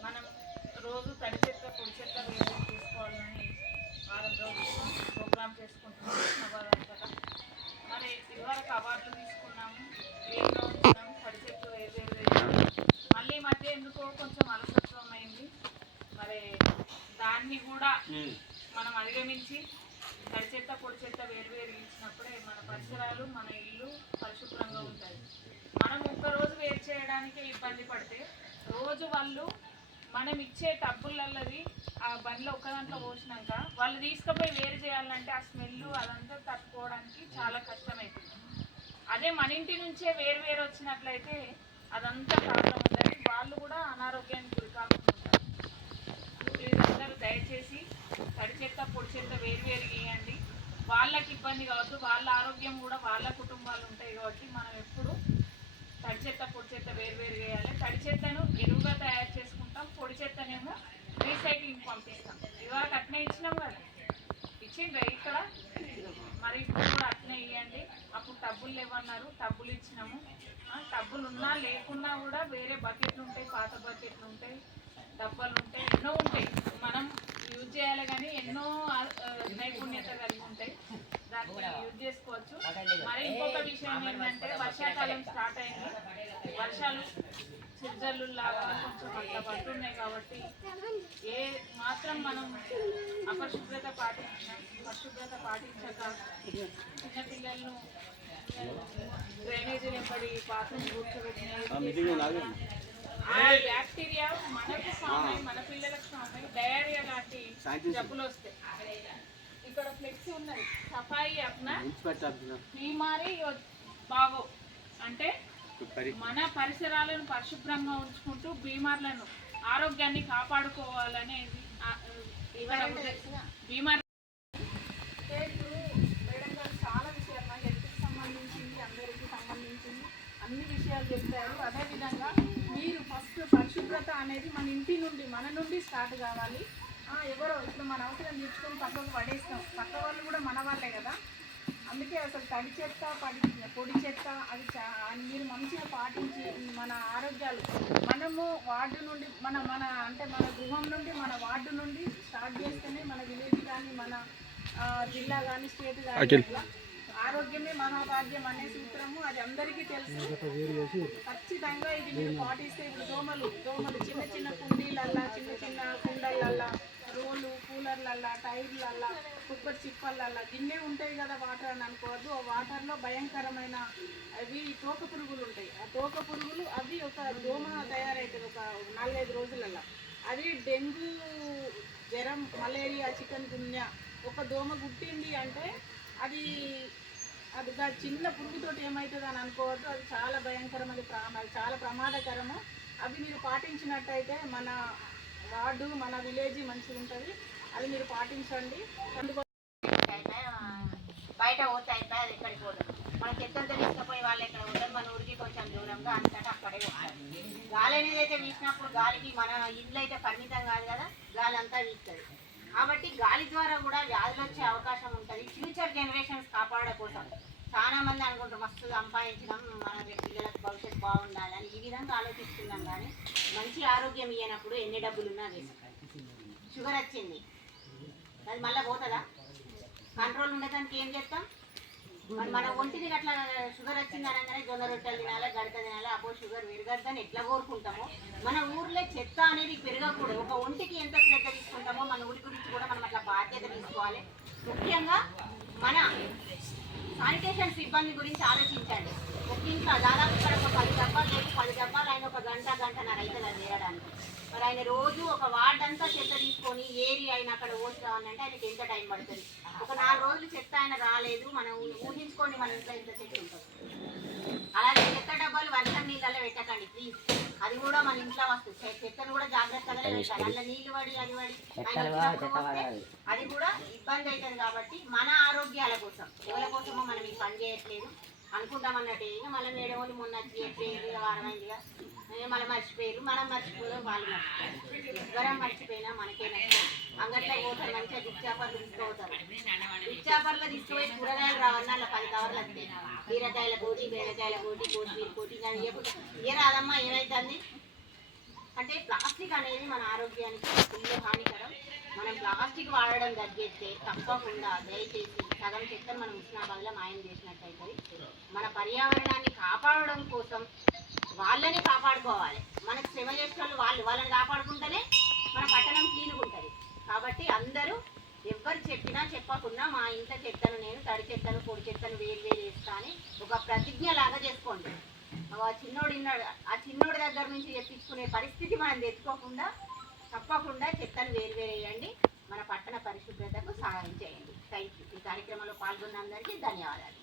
మనం రోజు తడి చెత్త పొడి చెత్త వేరు తీసుకోవాలని వారం రోజులు ప్రోగ్రామ్ చేసుకుంటున్నాం మరి ఇదివరకు అవార్డులు తీసుకున్నాము ఉంటున్నాము తడి వేరు వేరు మళ్ళీ మధ్య ఎందుకో కొంచెం అలసత్వం అయింది. మరి దాన్ని కూడా మనం అధిగమించి తడి చెత్త పొడి చెత్త వేరు వేరు పరిసరాలు మన ఇల్లు పరిశుభ్రంగా ఉంటాయి. మనం ఒక్క రోజు వేరు చేయడానికి ఇబ్బంది పడితే రోజు వాళ్ళు మనం ఇచ్చే టబ్బులల్లది ఆ బండిలో ఒక్క దాంట్లో పోసినాక వాళ్ళు తీసుకుపోయి వేరు చేయాలంటే ఆ స్మెల్ అదంతా తట్టుకోవడానికి చాలా కష్టమవుతుంది అదే మన ఇంటి నుంచే వేరు వేరు వచ్చినట్లయితే అదంతా ప్రాబ్లం ఉండదు వాళ్ళు కూడా అనారోగ్యానికి గురి కాకుండా ఉంటారు. ప్లీజ్ అందరూ దయచేసి తడి చెత్త పొడి చెత్త వేరు వేరు గీయండి. వాళ్ళకి ఇబ్బంది కావద్దు వాళ్ళ ఆరోగ్యం కూడా వాళ్ళ కుటుంబాలు ఉంటాయి కాబట్టి మనం ఎప్పుడు తడి చెత్త పొడి చెత్త వేరువేరు వేరు వేయాలి తడి చెత్తను ఎరువుగా తయారు చేసుకుంటాం పొడి చెత్తనేమో రీసైక్లింగ్ పంపిస్తాం. ఇవాళ అట్నే ఇచ్చినాం కదా. ఇచ్చిండ్రా ఇక్కడ? మరి ఇప్పుడు కూడా అట్నే ఇవ్వండి అప్పుడు టబ్బులు లేవన్నారు టబ్బులు ఇచ్చినాము. టబ్బులు ఉన్నా లేకున్నా కూడా వేరే బకెట్లు ఉంటాయి పాత బకెట్లు ఉంటాయి డబ్బాలు ఉంటాయి ఎన్నో ఉంటాయి. మనం యూజ్ చేయాలి కానీ ఎన్నో నైపుణ్యత కలిగి ఉంటాయి. దాన్ని యూజ్ చేసుకోవచ్చు. మరి ఇంకొక విషయం ఏంటంటే వర్షాకాలం స్టార్ట్ అయింది. వర్షాలు చిరుజల్లు లాగా కొంచెం అట్లా పడుతున్నాయి కాబట్టి ఏ మాత్రం మనం అపరిశుభ్రత పాటించినాం పరిశుభ్రత పాటించక చిన్నపిల్లలను డ్రైనేజీలు ఎంబడి బాత్రూమ్ కూర్చోబెట్టిన ఆ బ్యాక్టీరియా మనకు ఫామ్ అయ్యి మన పిల్లలకు ఫామ్ అయ్యి డయేరియా లాంటి జబ్బులు వస్తాయి. ఇక్కడ ఫ్లెక్సీ ఉన్నది సఫాయి అప్నా? బీమారి బాగో అంటే మన పరిసరాలను పరిశుభ్రంగా ఉంచుకుంటూ బీమార్లను ఆరోగ్యాన్ని కాపాడుకోవాలనేది. బీమార్ చాలా విషయాలు హెల్త్కి సంబంధించింది అందరికీ సంబంధించింది అన్ని విషయాలు చెప్తారు అదేవిధంగా మీరు ఫస్ట్ పరిశుభ్రత అనేది మన ఇంటి నుండి మన నుండి స్టార్ట్ కావాలి. ఆ, ఎవరో ఇప్పుడు మన అవసరం తీర్చుకొని పక్కకు పడేస్తాం. పక్క వాళ్ళు కూడా మన వాళ్ళే కదా. అందుకే అసలు తడి చెత్త పడి పొడి చెత్త అది చా- మీరు మంచిగా పాటించి మన ఆరోగ్యాలు. మనము వార్డు నుండి మన మన అంటే మన గృహం నుండి మన వార్డు నుండి స్టార్ట్ చేస్తేనే మన విలేజ్ కానీ మన జిల్లా కానీ స్టేట్ కానీ ఆరోగ్యమే మహాభాగ్యం అనే సూత్రము అది అందరికీ తెలుసు. ఖచ్చితంగా ఇది మీరు పాటిస్తే ఇప్పుడు దోమలు దోమలు చిన్న చిన్న కుండీలల్లా చిన్న చిన్న కుండలల్లా డోలు కూలర్లల్లా టైర్లల్లా కుక్కర్ చిప్పలల్లా గిన్నె ఉంటాయి కదా వాటర్ అని అనుకోవద్దు. ఆ వాటర్లో భయంకరమైన అవి తోక పురుగులు ఉంటాయి. ఆ తోక పురుగులు అవి ఒక దోమ తయారవుతుంది ఒక నాలుగైదు రోజులల్లా. అది డెంగ్యూ జ్వరం మలేరియా చికెన్ గున్యా ఒక దోమ గుట్టింది అంటే అది అది చిన్న పురుగుతోటి ఏమవుతుంది అని అనుకోవద్దు. అది చాలా భయంకరమైన ప్రా- అది చాలా ప్రమాదకరము. అవి మీరు పాటించినట్టయితే మన వార్డు మన విలేజ్ మంచిగా ఉంటుంది అది మీరు పాటించండి. బయట పోతే అయిపోయి అది ఎక్కడికి పోదు. మనకి ఎంత తీసుకుపోయి వాళ్ళు ఎక్కడ పోతారు మన ఊరికి కొంచెం దూరంగా అంతటా అక్కడే పోతారు గాలి అనేది అయితే వీసినప్పుడు గాలికి మన ఇల్లు అయితే పరిమితం కాదు కదా గాలి అంతా వీస్తుంది. కాబట్టి గాలి ద్వారా కూడా వ్యాధులు వచ్చే అవకాశం ఉంటుంది. ఫ్యూచర్ జనరేషన్స్ కాపాడే కోసం చాలా మంది అనుకుంటారు మస్తు సంపాదించడం మన పిల్లలకు భవిష్యత్తు బాగుండాలని. ఈ విధంగా ఆలోచిస్తున్నాం కానీ మంచి ఆరోగ్యం ఇయ్యనప్పుడు ఎన్ని డబ్బులు ఉన్నా షుగర్ వచ్చింది. అది మళ్ళీ పోతుందా? కంట్రోల్ ఉండేదానికి ఏం చేస్తాం? మరి మన ఒంటికి అట్లా షుగర్ వచ్చింది అనగానే జొన్న రొట్టెలు తినాలి గడక తినాలి అబ్బో షుగర్ విరగద్దని ఎట్లా కోరుకుంటామో మన ఊర్లో చెత్త అనేది పెరగకూడదు. ఒక ఒంటికి ఎంత శ్రద్ధ తీసుకుంటామో మన ఊరి గురించి కూడా మనం అట్లా బాధ్యత తీసుకోవాలి. ముఖ్యంగా మన శానిటేషన్ సిబ్బంది గురించి ఆలోచించండి. ముఖ్యంగా దాదాపు ఇక్కడ ఒక పది డబ్బాలు లేదు పది డబ్బాలు ఆయన ఒక గంట గంట నా రైతులను చేరడానికి మరి ఆయన రోజు ఒక వార్డ్ అంతా చెత్త తీసుకొని ఏరి ఆయన అక్కడ ఓసి రావాలంటే ఆయనకి ఎంత టైం పడుతుంది? ఒక నాలుగు రోజులు చెత్త ఆయన రాలేదు. మనం ఊహించుకోండి మన ఇంట్లో ఎంత చెత్త ఉంటుంది. అలాగే చెత్త డబ్బాలు వర్షం నీళ్ళలో పెట్టకండి ప్లీజ్ అది కూడా మన ఇంట్లో వస్తుంది. చెత్తను కూడా జాగ్రత్తగా పెట్టాలి అందులో నీళ్ళు పడి అది పడి అది కూడా ఇబ్బంది అవుతుంది కాబట్టి మన ఆరోగ్యాల కోసం ఎవరి కోసమో మనం ఈ పని చేయట్లేదు. అనుకుంటాం అన్నట్టు మళ్ళీ మేడం వాళ్ళు మొన్న వచ్చి చెప్పేది వారం అయిందిగా మళ్ళీ మర్చిపోయారు మనం మర్చిపోయాం వాళ్ళు మర్చిపోయారు. ఎవరం మర్చిపోయినా మనకే అంగట్లో పోతారు మంచిగా దిచ్చాపర్లు తీసుకుపోతారు దిచ్చాపర్లో తీసుకుపోయి కూరగాయలు రావన్నా అలా పది కవర్లు వస్తాయి బీరకాయల కోటి బీరకాయల కోటి కోటి కోటి కానీ ఏ ఏ రాదమ్మా ఏమైతుంది? అంటే ప్లాస్టిక్ అనేది మన ఆరోగ్యానికి ఫుల్ హానికరం. మనం ప్లాస్టిక్ వాడడం తగ్గిస్తే తప్పకుండా దయచేసి సగం చెత్తను మనం ఉష్ణాబాద్లో మాయం చేసినట్టయితే మన పర్యావరణాన్ని కాపాడడం కోసం వాళ్ళని కాపాడుకోవాలి. మనకు శ్రమ చేసిన వాళ్ళు వాళ్ళని కాపాడుకుంటేనే మన పట్టణం క్లీన్గా ఉంటుంది కాబట్టి అందరూ ఎవ్వరు చెప్పినా చెప్పకుండా మా ఇంత చెత్తను నేను తడి చెత్తను పొడి చెత్తను వేరు వేరు వేస్తా అని ఒక ప్రతిజ్ఞ లాగా చేసుకోండి. ఆ చిన్నోడు ఆ చిన్నోడి దగ్గర నుంచి చెప్పించుకునే పరిస్థితి మనం తెచ్చుకోకుండా తప్పకుండా చెత్తను వేరువేరేయండి. వేయండి మన పట్టణ పరిశుభ్రతకు సహాయం చేయండి. థ్యాంక్ యూ ఈ కార్యక్రమంలో పాల్గొన్న అందరికీ ధన్యవాదాలు.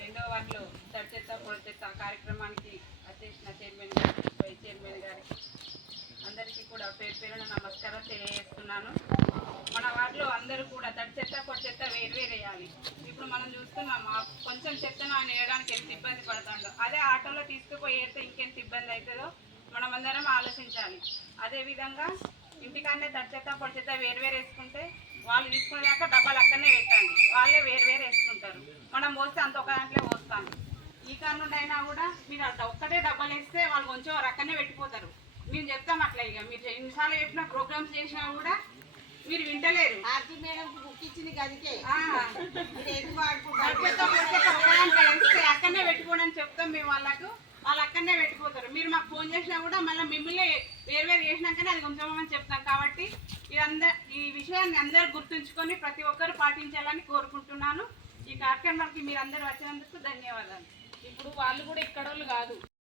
రెండో వారిలో తడి చెత్త పొడి చెత్త కార్యక్రమానికి అధ్యక్షుల చైర్మన్ గారు వైస్ చైర్మన్ గారికి అందరికీ కూడా పేరు పేరున నమస్కారం తెలియజేస్తున్నాను. మన వారిలో అందరూ కూడా తడి చెత్త పొడి చెత్త వేరు వేరు వేయాలి కొంచెం చెత్తను ఆయన వేయడానికి ఎంత ఇబ్బంది పడుతుండో అదే ఆటోలో తీసుకుపోయి వేస్తే ఇంకెంత ఇబ్బంది అవుతుందో మనం అందరం ఆలోచించాలి అదేవిధంగా ఇంటికాడనే తడి చెత్త పొడి చెత్త వేరు వేరు వేసుకుంటే వాళ్ళు తీసుకునేదాకా డబ్బాలు అక్కడనే పెట్టండి. వాళ్ళే వేరు వేరు వేసుకుంటారు. మనం పోస్తే అంత ఒక దాంట్లో పోస్తాను ఈ కాడ అయినా కూడా మీరు ఒక్కటే డబ్బాలు వేస్తే వాళ్ళు కొంచెం వారు అక్కడనే పెట్టిపోతారు. మేము చెప్తాం అట్లా ఇక. మీరు ఎన్నిసార్లు చెప్పిన ప్రోగ్రామ్స్ చేసినా కూడా మీరు వింటలేరు. ఆర్తి మేడం బుక్ ఇచ్చింది గదికే అక్కడనే పెట్టుకోండి అని చెప్తాం మేము వాళ్ళకు. వాళ్ళు అక్కడనే పెట్టుకోతారు. మీరు మాకు ఫోన్ చేసినా కూడా మళ్ళీ మిమ్మల్ని వేరు వేరు చేసినాకనే అది ఉంచమని చెప్తాం కాబట్టి ఇదందరూ ఈ విషయాన్ని అందరూ గుర్తుంచుకొని ప్రతి ఒక్కరు పాటించాలని కోరుకుంటున్నాను. ఈ కార్యక్రమానికి మీరు అందరూ వచ్చినందుకు ధన్యవాదాలు. ఇప్పుడు వాళ్ళు కూడా ఇక్కడ కాదు.